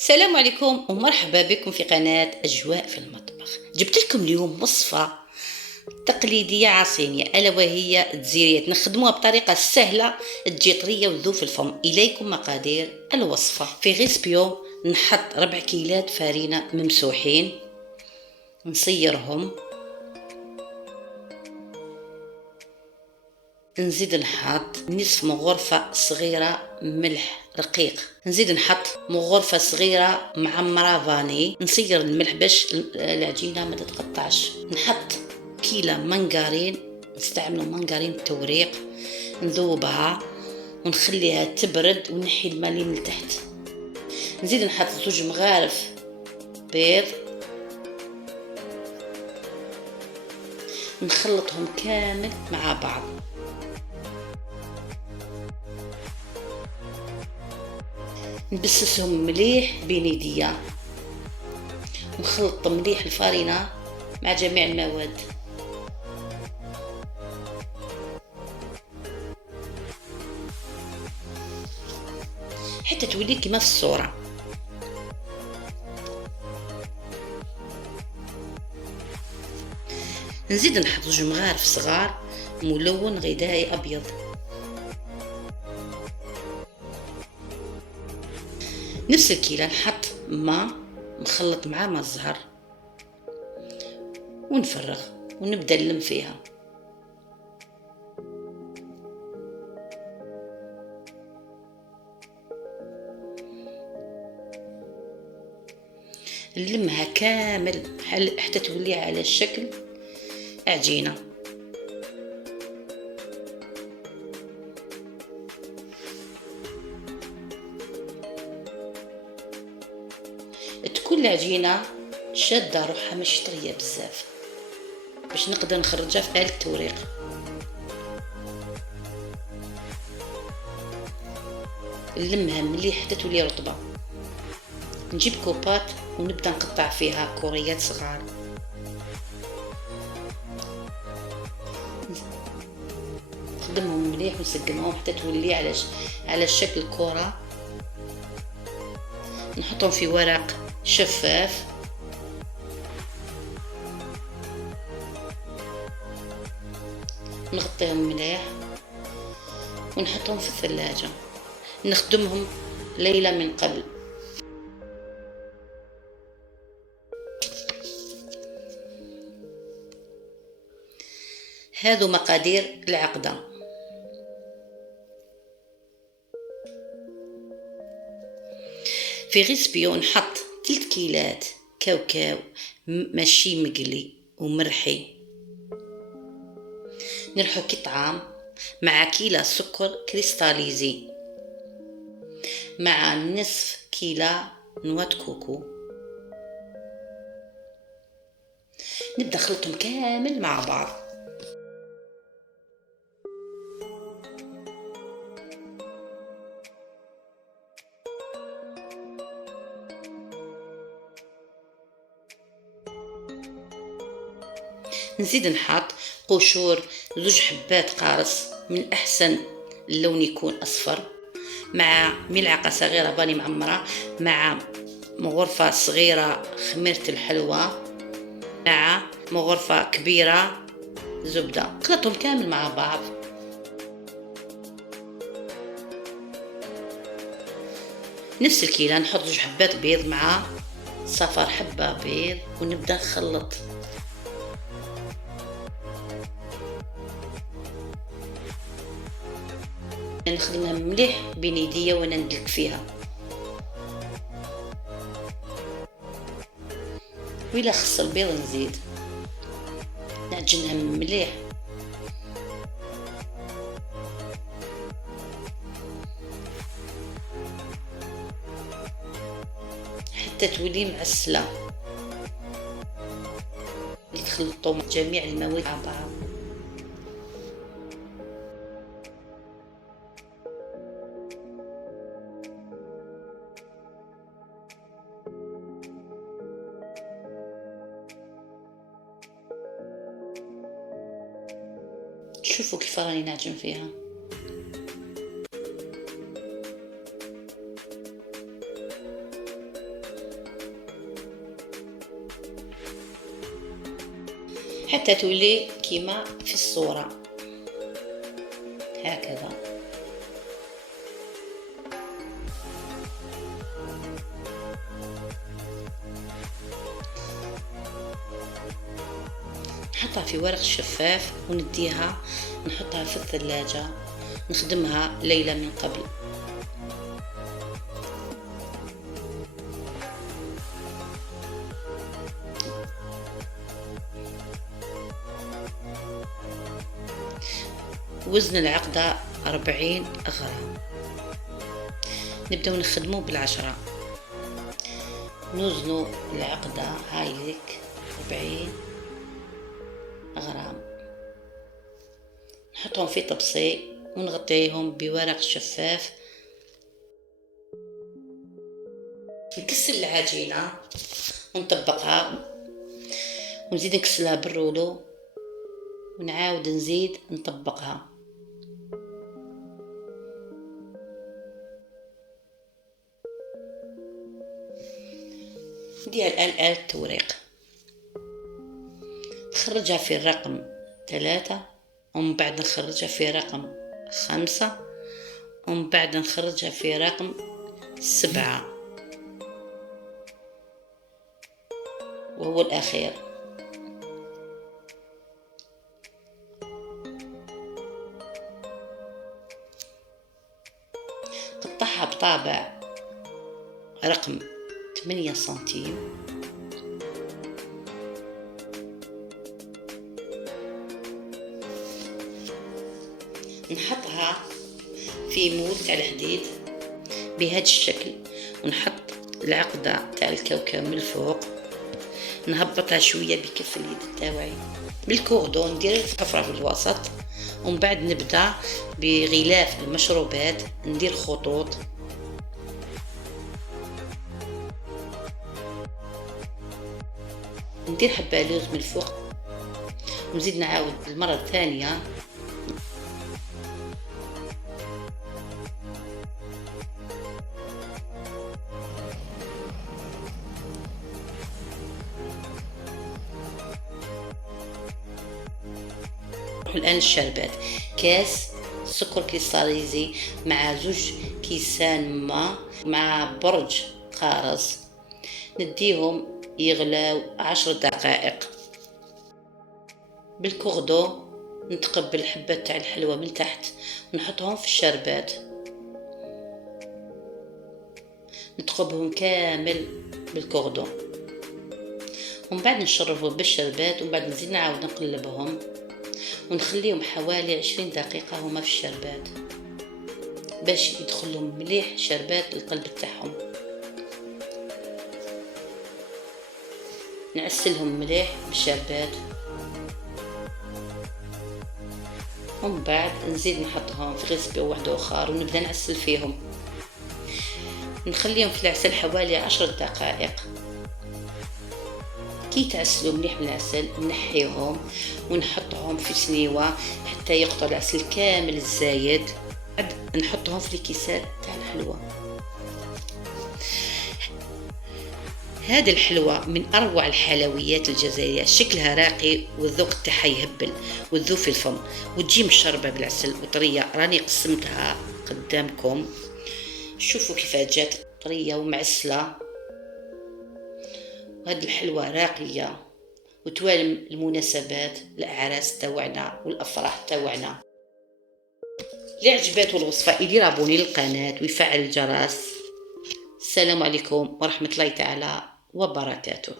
السلام عليكم ومرحبا بكم في قناة أجواء في المطبخ. جبت لكم اليوم وصفة تقليدية عصينية ألا وهي التزيريات. نخدموها بطريقة سهلة تجي طرية وذوب في الفم. إليكم مقادير الوصفة. في غيسبيو نحط 4 كيلات فارينة ممسوحين، نصيرهم، نزيد نحط نصف مغرفة صغيرة ملح رقيق، نزيد نحط مغرفة صغيرة معمرة فاني، نصير الملح باش العجينة ما تتقطعش. نحط كيلة منقارين، نستعملوا منقارين التوريق، نذوبها ونخليها تبرد ونحي الماء اللي من تحت. نزيد نحط 2 مغارف بيض، نخلطهم كامل مع بعض. نبسسهم مليح بين يديا، ونخلط مليح الفارينة مع جميع المواد. حتى تولي كما في الصورة. نزيد نحط 2 مغارف صغار ملون غذائي ابيض. نفس الكيلة نحط ماء مخلط مع ماء الزهر ونفرغ ونبدأ نلم فيها. نلمها كامل حتى تولي على شكل عجينة. تكون العجينة شادة روحها مش طرية بزاف باش نقدر نخرجها في آلة التوريق. نلمها مليح حتى تولي رطبة. نجيب كوبات ونبدا نقطع فيها كوريات صغار. نخدمهم مليح ونسقمهم حتى تولي على شكل كرة. نحطهم في ورق شفاف، نغطيهم مليح ونحطهم في الثلاجة. نخدمهم ليلة من قبل. هذو مقادير العقدة. في غيسبيو نحط 3 كيلات كاوكاو ماشي مقلي ومرحي، نرحو كي طعام، مع كيلة سكر كريستاليزي، مع نصف كيلة نواة كوكو. نبدأ خلطهم كامل مع بعض. نزيد نحط قشور 2 حبات قارص، من أحسن اللون يكون أصفر، مع ملعقة صغيرة باني معمرة، مع مغرفة صغيرة خميرة الحلوى، مع مغرفة كبيرة زبدة. خلطهم كامل مع بعض. نفس الكيلة نحط 2 حبات بيض مع صفر حبة بيض ونبدأ نخلط. نخدمها مليح بين يديا وانا ندلك فيها. وإلا خص البيض نزيد نعجنها مليح. حتى تولي معسلة. تخلطوا جميع المواد مع بعض. شوفوا كيف راني نعجن فيها. حتى تولي كيما في الصورة هكذا. نحطها في ورق شفاف ونديها نحطها في الثلاجة، نخدمها ليلة من قبل. وزن العقدة 40 غرام. نبدأ نخدمه بالعشرة. نوزنوا العقدة هاي لك 40 غرام، نحطهم في طبسي ونغطيهم بورق شفاف. نكسل العجينة ونطبقها ونزيد نكسلها بالرولو ونعاود نزيد نطبقها. نديها الآن آلة التوريق، نخرجها في الرقم 3 ومن بعد نخرجها في رقم 5 ومن بعد نخرجها في رقم 7 وهو الأخير. قطعها بطابع رقم 8 سنتيم، نحطها في مول تاع الحديد بهذا الشكل، ونحط العقدة تاع الكوكب من الفوق، نهبطها شوية بكف اليد تاوعي بالكوردون، ندير حفرة في الوسط، ومن بعد نبدأ بغلاف المشروبات ندير خطوط. ندير حبة لوز من الفوق ونزيد نعاود المرة الثانية. الآن الشربات، كاس سكر كريستاليزي مع 2 كيسان ماء مع برج قارص، نديهم يغلاو 10 دقائق. بالكوردو نتقبل حبة تاع الحلوى من تحت ونحطهم في الشربات، نتقبهم كامل بالكوردو، ومن بعد نشربهم بالشربات، ومن بعد نزيد نعاود نقلبهم ونخليهم حوالي 20 دقيقة هما في الشربات باش يدخلهم مليح شربات القلب تاعهم. نعسلهم مليح بالشربات، ومن بعد نزيد نحطهم في غسبة واحد اخر ونبدا نعسل فيهم، نخليهم في العسل حوالي 10 دقائق. كي تعسلوا مليح من العسل نحيهم ونحطهم في سنيوة حتى يقطع العسل كامل الزايد، بعد نحطهم في الكيسات تاع الحلوى. هذه الحلوى من أروع الحلويات الجزائرية، شكلها راقي والذوق تاعها يهبل وتذوب في الفم وتجي مشربة بالعسل وطرية. راني قسمتها قدامكم، شوفوا كيف جات طرية ومعسلة. وهذه الحلوى راقية وتوالم المناسبات، الأعراس تاوعنا والأفراح تاوعنا. اللي عجباته الوصفة يدير ابوني للقناة ويفعل الجرس. السلام عليكم ورحمة الله تعالى وبركاته.